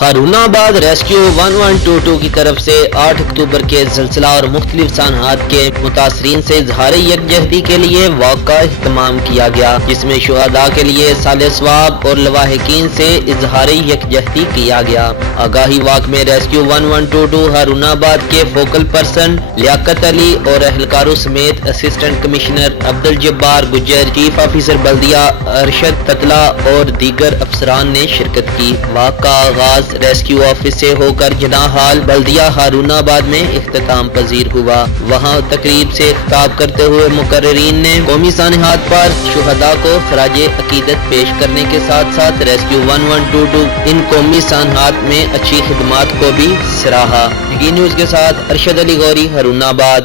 ہارون آباد ریسکیو 1122 کی طرف سے 8 اکتوبر کے زلزلہ اور مختلف سانحات کے متاثرین سے اظہار یکجہتی کے لیے واک کا اہتمام کیا گیا، جس میں شہداء کے لیے سال ثواب اور لواحقین سے اظہار یکجہتی کیا گیا۔ آگاہی واک میں ریسکیو 1122 ہارون آباد کے فوکل پرسن لیاقت علی اور اہلکاروں سمیت اسسٹنٹ کمشنر عبدالجبار گجر، چیف آفیسر بلدیہ ارشد تتلہ اور دیگر افسران نے شرکت کی۔ واک کا آغاز ریسکیو آفس سے ہو کر جناح ہال بلدیہ ہارون آباد میں اختتام پذیر ہوا۔ وہاں تقریب سے خطاب کرتے ہوئے مقررین نے قومی سانحات پر شہداء کو خراج عقیدت پیش کرنے کے ساتھ ساتھ ریسکیو 1122 ان قومی سانحات میں اچھی خدمات کو بھی سراہا۔ نیوز کے ساتھ ارشد علی غوری، ہارون آباد۔